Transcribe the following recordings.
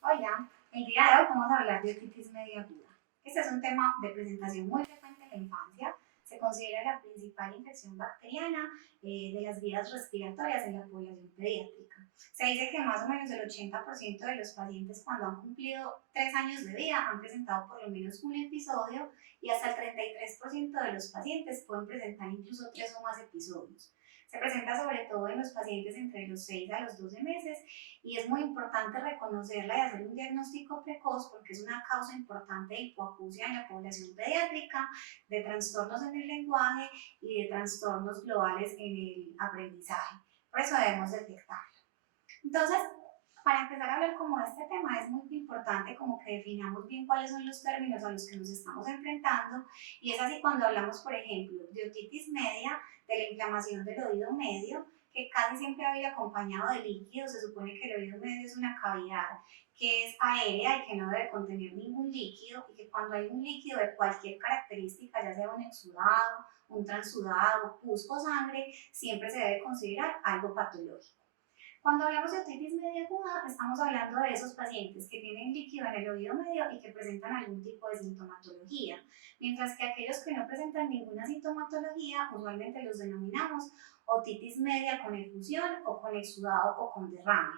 Hola, el día de hoy vamos a hablar de otitis media aguda. Este es un tema de presentación muy frecuente en la infancia. Se considera la principal infección bacteriana de las vías respiratorias en la población pediátrica. Se dice que más o menos el 80% de los pacientes cuando han cumplido 3 años de vida han presentado por lo menos un episodio y hasta el 33% de los pacientes pueden presentar incluso 3 o más episodios. Se presenta sobre todo en los pacientes entre los 6 a los 12 meses y es muy importante reconocerla y hacer un diagnóstico precoz porque es una causa importante de hipoacusia en la población pediátrica, de trastornos en el lenguaje y de trastornos globales en el aprendizaje. Por eso debemos detectarla. Entonces, para empezar a hablar como de este tema es muy importante como que definamos bien cuáles son los términos a los que nos estamos enfrentando y es así cuando hablamos, por ejemplo, de otitis media, de la inflamación del oído medio, que casi siempre va a ir acompañado de líquido. Se supone que el oído medio es una cavidad que es aérea y que no debe contener ningún líquido y que cuando hay un líquido de cualquier característica, ya sea un exudado, un transudado, pus o sangre, siempre se debe considerar algo patológico. Cuando hablamos de otitis media aguda, estamos hablando de esos pacientes que tienen líquido en el oído medio y que presentan algún tipo de sintomatología, mientras que aquellos que no presentan ninguna sintomatología, usualmente los denominamos otitis media con efusión o con exudado o con derrame.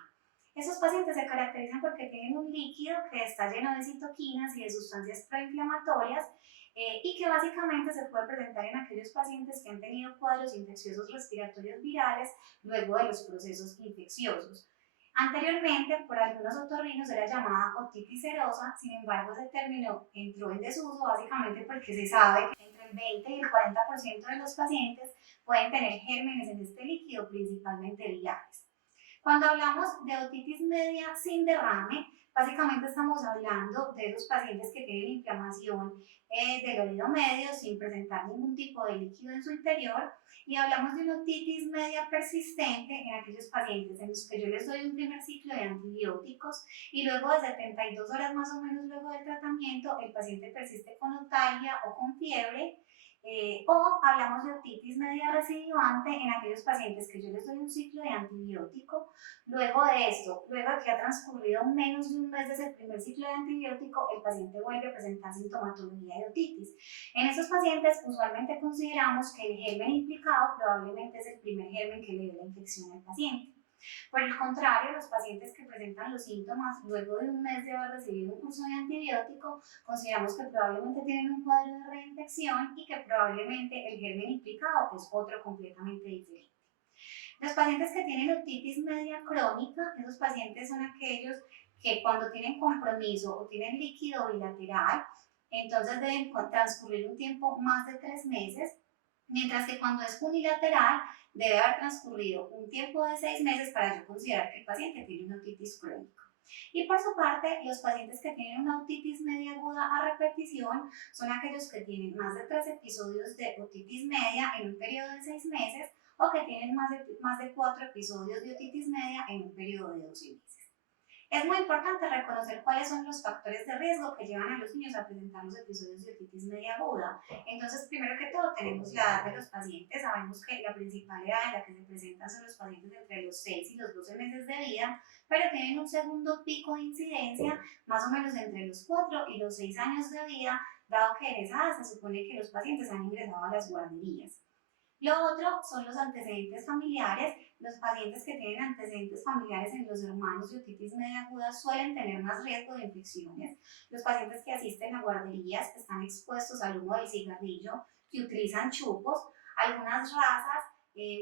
Esos pacientes se caracterizan porque tienen un líquido que está lleno de citoquinas y de sustancias proinflamatorias y que básicamente se puede presentar en aquellos pacientes que han tenido cuadros infecciosos respiratorios virales luego de los procesos infecciosos. Anteriormente, por algunos otorrinos era llamada otitis serosa, sin embargo ese término entró en desuso básicamente porque se sabe que entre el 20 y el 40% de los pacientes pueden tener gérmenes en este líquido, principalmente virales. Cuando hablamos de otitis media sin derrame, básicamente estamos hablando de esos pacientes que tienen inflamación del oído medio sin presentar ningún tipo de líquido en su interior y hablamos de una otitis media persistente en aquellos pacientes en los que yo les doy un primer ciclo de antibióticos y luego de 72 horas más o menos luego del tratamiento el paciente persiste con otalgia o con fiebre. O hablamos de otitis media recidivante en aquellos pacientes que yo les doy un ciclo de antibiótico. Luego de esto, luego de que ha transcurrido menos de un mes desde el primer ciclo de antibiótico, el paciente vuelve a presentar sintomatología de otitis. En esos pacientes, usualmente consideramos que el germen implicado probablemente es el primer germen que le dio la infección al paciente. Por el contrario, los pacientes que presentan los síntomas luego de un mes de haber recibido un curso de antibiótico, consideramos que probablemente tienen un cuadro de reinfección y que probablemente el germen implicado es otro completamente diferente. Los pacientes que tienen otitis media crónica, esos pacientes son aquellos que cuando tienen compromiso o tienen líquido bilateral, entonces deben transcurrir un tiempo más de 3 meses, mientras que cuando es unilateral debe haber transcurrido un tiempo de 6 meses para yo considerar que el paciente tiene una otitis crónica. Y por su parte, los pacientes que tienen una otitis media aguda a repetición son aquellos que tienen más de 3 episodios de otitis media en un periodo de 6 meses o que tienen más de 4 episodios de otitis media en un periodo de 12 meses. Es muy importante reconocer cuáles son los factores de riesgo que llevan a los niños a presentar los episodios de otitis media aguda. Entonces, primero que todo, tenemos la edad de los pacientes. Sabemos que la principal edad en la que se presentan son los pacientes entre los 6 y los 12 meses de vida, pero tienen un segundo pico de incidencia más o menos entre los 4 y los 6 años de vida, dado que en esa edad se supone que los pacientes han ingresado a las guarderías. Lo otro son los antecedentes familiares. Los pacientes que tienen antecedentes familiares en los hermanos de otitis media aguda suelen tener más riesgo de infecciones. Los pacientes que asisten a guarderías están expuestos al humo del cigarrillo, que utilizan chupos. Algunas razas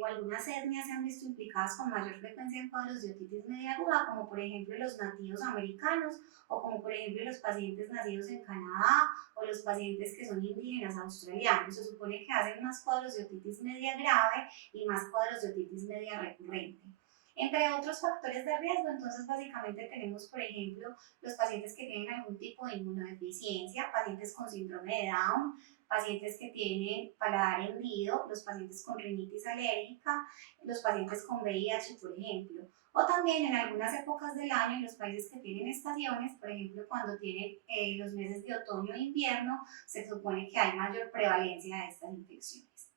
o algunas etnias se han visto implicadas con mayor frecuencia en cuadros de otitis media aguda, como por ejemplo los nativos americanos o como por ejemplo los pacientes nacidos en Canadá o los pacientes que son indígenas australianos. Se supone que hacen más cuadros de otitis media grave y más cuadros de otitis media recurrente. Entre otros factores de riesgo, entonces básicamente tenemos, por ejemplo, los pacientes que tienen algún tipo de inmunodeficiencia, pacientes con síndrome de Down, pacientes que tienen paladar hendido, los pacientes con rinitis alérgica, los pacientes con VIH, por ejemplo. O también en algunas épocas del año, en los países que tienen estaciones, por ejemplo, cuando tienen los meses de otoño e invierno, se supone que hay mayor prevalencia de estas infecciones.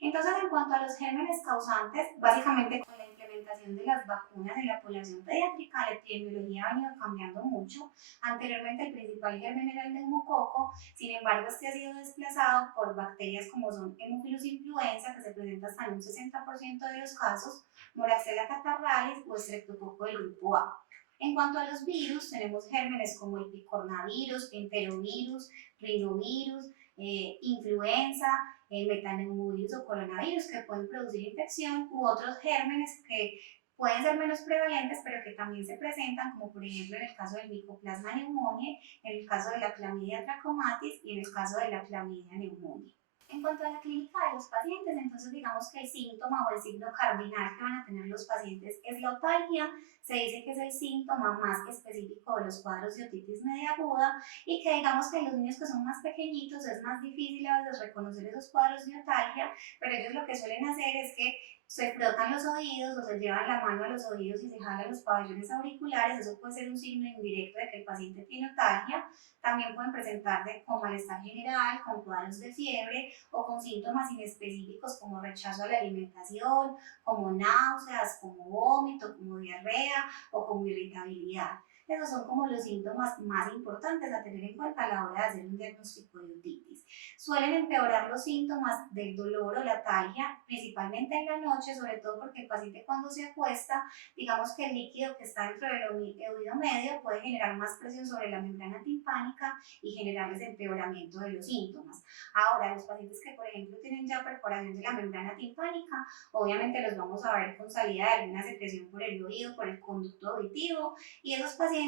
Entonces, en cuanto a los gérmenes causantes, básicamente con la implementación implementación de las vacunas en la población pediátrica, la epidemiología ha venido cambiando mucho. Anteriormente el principal germen era el neumococo, sin embargo este ha sido desplazado por bacterias como son Haemophilus influenza, que se presenta hasta en un 60% de los casos, Moraxella catarrhalis o Streptococo del grupo A. En cuanto a los virus, tenemos gérmenes como el picornavirus, enterovirus, rinovirus, influenza, metaneumovirus o coronavirus que pueden producir infección u otros gérmenes que pueden ser menos prevalentes pero que también se presentan, como por ejemplo en el caso del Mycoplasma pneumoniae, en el caso de la Clamidia trachomatis y en el caso de la Clamidia pneumoniae. En cuanto a la clínica de los pacientes, entonces digamos que el síntoma o el signo cardinal que van a tener los pacientes es la otalgia. Se dice que es el síntoma más específico de los cuadros de otitis media aguda y que digamos que en los niños que son más pequeñitos es más difícil a veces reconocer esos cuadros de otalgia, pero ellos lo que suelen hacer es que se frotan los oídos o se llevan la mano a los oídos y se jalan los pabellones auriculares. Eso puede ser un signo indirecto de que el paciente tiene otalgia. También pueden presentarse con malestar general, con cuadros de fiebre o con síntomas inespecíficos como rechazo a la alimentación, como náuseas, como vómito, como diarrea o como irritabilidad. Esos son como los síntomas más importantes a tener en cuenta a la hora de hacer un diagnóstico de otitis. Suelen empeorar los síntomas del dolor o la atalgia, principalmente en la noche, sobre todo porque el paciente cuando se acuesta, digamos que el líquido que está dentro del oído medio puede generar más presión sobre la membrana timpánica y generarles empeoramiento de los síntomas. Ahora, los pacientes que, por ejemplo, tienen ya perforación de la membrana timpánica, obviamente los vamos a ver con salida de alguna secreción por el oído, por el conducto auditivo, y esos pacientes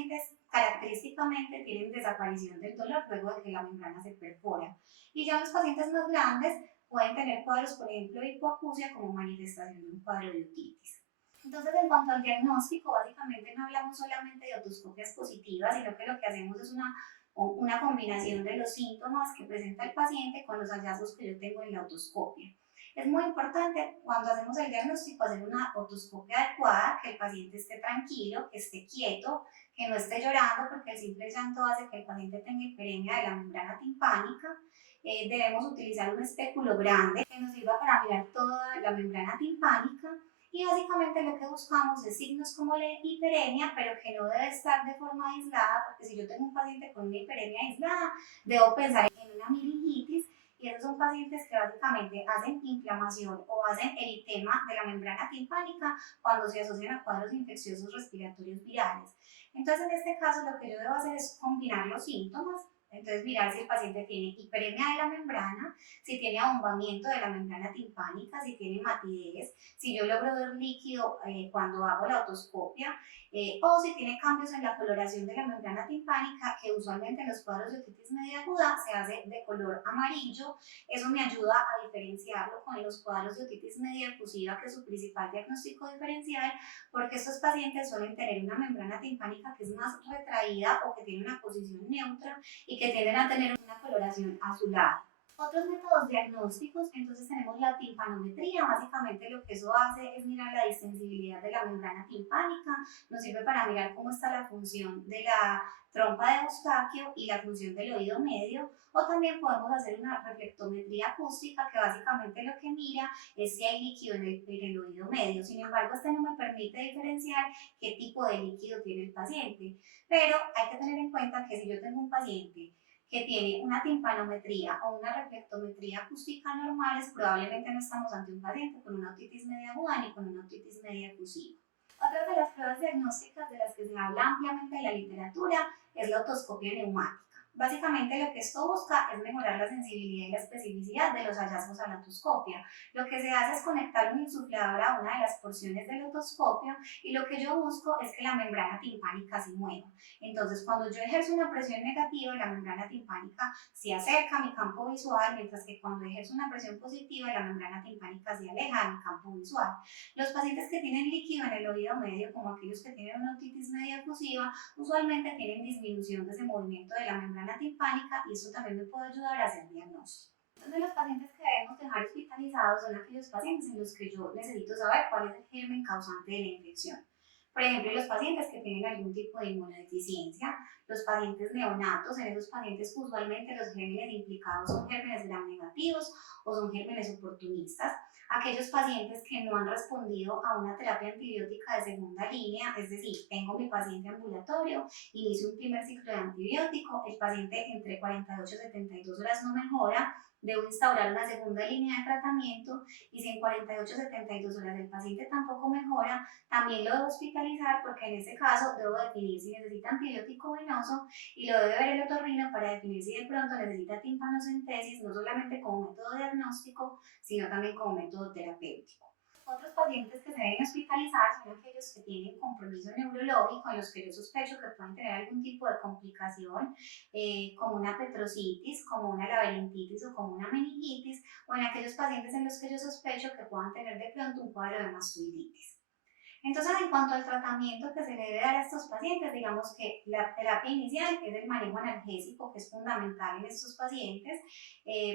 característicamente tienen desaparición del dolor luego de que la membrana se perfora. Y ya los pacientes más grandes pueden tener cuadros, por ejemplo, de hipoacusia como manifestación de un cuadro de otitis. Entonces, en cuanto al diagnóstico, básicamente no hablamos solamente de otoscopias positivas, sino que lo que hacemos es una combinación de los síntomas que presenta el paciente con los hallazgos que yo tengo en la otoscopia. Es muy importante cuando hacemos el diagnóstico hacer una otoscopia adecuada, que el paciente esté tranquilo, que esté quieto, que no esté llorando, porque el simple llanto hace que el paciente tenga hiperemia de la membrana timpánica. Debemos utilizar un espéculo grande que nos sirva para mirar toda la membrana timpánica. Y básicamente lo que buscamos es signos como la hiperemia, pero que no debe estar de forma aislada, porque si yo tengo un paciente con una hiperemia aislada, debo pensar en una meningitis, y esos son pacientes que básicamente hacen inflamación o hacen eritema de la membrana timpánica cuando se asocian a cuadros infecciosos respiratorios virales. Entonces, en este caso, lo que yo debo hacer es combinar los síntomas. Entonces, mirar si el paciente tiene hiperemia de la membrana, si tiene abombamiento de la membrana timpánica, si tiene matidez, si yo logro ver líquido cuando hago la otoscopia, o si tiene cambios en la coloración de la membrana timpánica, que usualmente en los cuadros de otitis media aguda se hace de color amarillo. Eso me ayuda a diferenciarlo con los cuadros de otitis media efusiva, que es su principal diagnóstico diferencial, porque estos pacientes suelen tener una membrana timpánica que es más retraída o que tiene una posición neutra y que tienden a tener una coloración azulada. Otros métodos diagnósticos, entonces tenemos la timpanometría. Básicamente lo que eso hace es mirar la distensibilidad de la membrana timpánica, nos sirve para mirar cómo está la función de la trompa de Eustaquio y la función del oído medio, o también podemos hacer una reflectometría acústica, que básicamente lo que mira es si hay líquido en el oído medio. Sin embargo, este no me permite diferenciar qué tipo de líquido tiene el paciente, pero hay que tener en cuenta que si yo tengo un paciente que tiene una timpanometría o una reflectometría acústica normales, probablemente no estamos ante un paciente con una otitis media aguda ni con una otitis media efusiva. Otra de las pruebas diagnósticas de las que se habla ampliamente en la literatura es la otoscopia neumática. Básicamente lo que esto busca es mejorar la sensibilidad y la especificidad de los hallazgos a la otoscopia. Lo que se hace es conectar un insuflador a una de las porciones del otoscopio y lo que yo busco es que la membrana timpánica se mueva. Entonces, cuando yo ejerzo una presión negativa, la membrana timpánica se acerca a mi campo visual, mientras que cuando ejerzo una presión positiva, la membrana timpánica se aleja de mi campo visual. Los pacientes que tienen líquido en el oído medio, como aquellos que tienen una otitis media efusiva, usualmente tienen disminución de ese movimiento de la membrana timpánica, y eso también me puede ayudar a hacer diagnóstico. Entonces, los pacientes que debemos dejar hospitalizados son aquellos pacientes en los que yo necesito saber cuál es el germen causante de la infección. Por ejemplo, los pacientes que tienen algún tipo de inmunodeficiencia, los pacientes neonatos. En esos pacientes usualmente los gérmenes implicados son gérmenes gram negativos o son gérmenes oportunistas. Aquellos pacientes que no han respondido a una terapia antibiótica de segunda línea, es decir, tengo mi paciente ambulatorio, inicio un primer ciclo de antibiótico, el paciente entre 48 y 72 horas no mejora, debo instaurar una segunda línea de tratamiento y si en 48 o 72 horas el paciente tampoco mejora, también lo debo hospitalizar porque en ese caso debo definir si necesita antibiótico venoso y lo debe ver el otorrino para definir si de pronto necesita timpanocentesis, no solamente como método diagnóstico, sino también como método terapéutico. Otros pacientes que se deben hospitalizar son aquellos que tienen compromiso neurológico, en los que yo sospecho que pueden tener algún tipo de complicación, como una petrocitis, como una laberintitis o como una meningitis, o en aquellos pacientes en los que yo sospecho que puedan tener de pronto un cuadro de mastoiditis. Entonces, en cuanto al tratamiento que se le debe dar a estos pacientes, digamos que la terapia inicial es el manejo analgésico, que es fundamental en estos pacientes.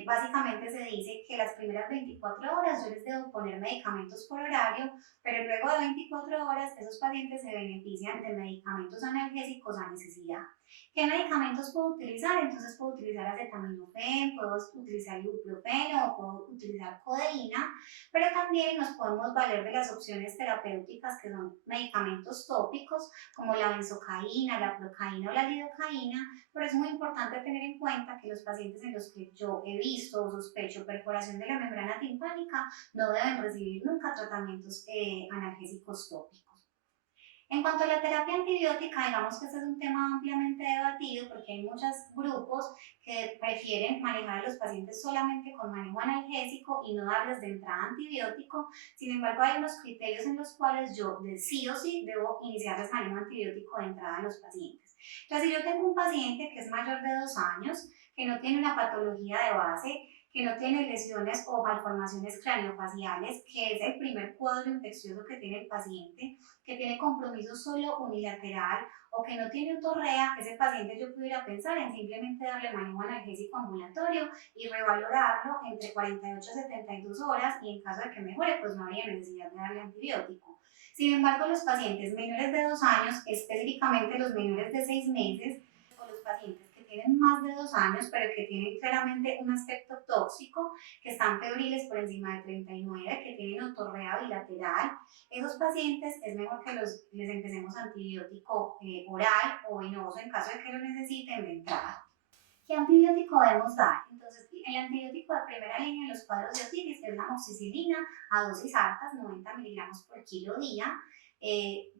Básicamente se dice que las primeras 24 horas yo les debo poner medicamentos por horario, pero luego de 24 horas esos pacientes se benefician de medicamentos analgésicos a necesidad. ¿Qué medicamentos puedo utilizar? Entonces puedo utilizar acetaminofén, puedo utilizar ibuprofeno o puedo utilizar codeína, pero también nos podemos valer de las opciones terapéuticas que son medicamentos tópicos como la benzocaína, la procaína o la lidocaína, pero es muy importante tener en cuenta que los pacientes en los que yo he visto o sospecho perforación de la membrana timpánica no deben recibir nunca tratamientos analgésicos tópicos. En cuanto a la terapia antibiótica, digamos que este es un tema ampliamente debatido porque hay muchos grupos que prefieren manejar a los pacientes solamente con manejo analgésico y no darles de entrada antibiótico. Sin embargo, hay unos criterios en los cuales yo sí o sí debo iniciarles manejo antibiótico de entrada a los pacientes. Entonces, si yo tengo un paciente que es mayor de 2 años, que no tiene una patología de base, que no tiene lesiones o malformaciones craneofaciales, que es el primer cuadro infeccioso que tiene el paciente, que tiene compromiso solo unilateral o que no tiene otorrea, ese paciente yo pudiera pensar en simplemente darle manejo analgésico ambulatorio y revalorarlo entre 48 y 72 horas y en caso de que mejore, pues no habría necesidad de darle antibiótico. Sin embargo, los pacientes menores de 2 años, específicamente los menores de 6 meses, o los pacientes que tienen más de 2 años, pero que tienen claramente un aspecto tóxico, que están febriles por encima de 39, que tienen otorrea bilateral, esos pacientes es mejor que les empecemos antibiótico oral o venoso en caso de que lo necesiten de entrada. ¿Qué antibiótico debemos dar? Entonces, el antibiótico de primera línea en los cuadros de otitis es la amoxicilina a dosis altas, 90 miligramos por kilo día.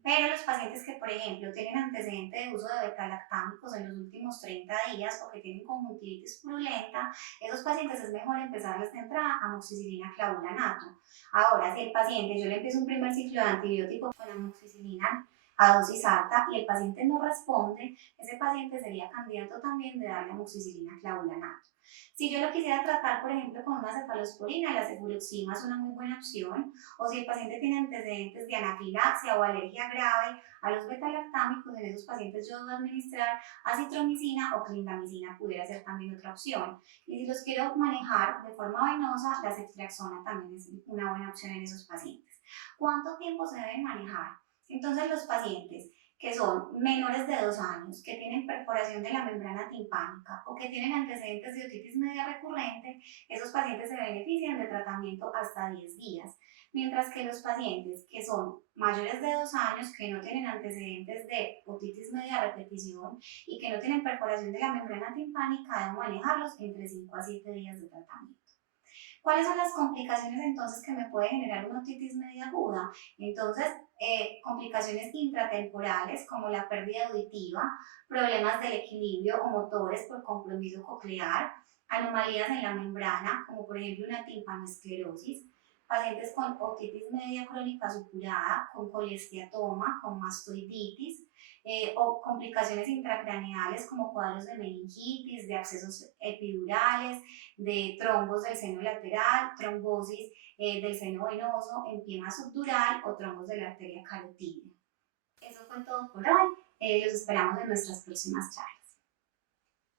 Pero los pacientes que, por ejemplo, tienen antecedente de uso de betalactámicos en los últimos 30 días o que tienen conjuntivitis purulenta, esos pacientes es mejor empezarles de entrada amoxicilina clavulanato. Ahora, si el paciente, yo le empiezo un primer ciclo de antibiótico con amoxicilina a dosis alta y el paciente no responde, ese paciente sería candidato también de darle amoxicilina clavulanato. Si yo lo quisiera tratar, por ejemplo, con una cefalosporina, la cefuroxima es una muy buena opción, o si el paciente tiene antecedentes de anafilaxia o alergia grave a los betalactámicos, en esos pacientes yo debo administrar acitromicina o clindamicina, pudiera ser también otra opción. Y si los quiero manejar de forma venosa, la ceftriaxona también es una buena opción en esos pacientes. ¿Cuánto tiempo se deben manejar? Entonces, los pacientes que son menores de 2 años, que tienen perforación de la membrana timpánica o que tienen antecedentes de otitis media recurrente, esos pacientes se benefician de tratamiento hasta 10 días. Mientras que los pacientes que son mayores de 2 años, que no tienen antecedentes de otitis media repetición y que no tienen perforación de la membrana timpánica, deben manejarlos entre 5 a 7 días de tratamiento. ¿Cuáles son las complicaciones entonces que me puede generar una otitis media aguda? Entonces, complicaciones intratemporales como la pérdida auditiva, problemas del equilibrio o motores por compromiso coclear, anomalías en la membrana como por ejemplo una timpanoesclerosis, pacientes con otitis media crónica supurada, con colesteatoma, con mastoiditis, o complicaciones intracraneales como cuadros de meningitis, de abscesos epidurales, de trombos del seno lateral, trombosis del seno venoso, empiema subdural o trombos de la arteria carotídea. Eso fue todo por hoy. Los esperamos en nuestras próximas charlas.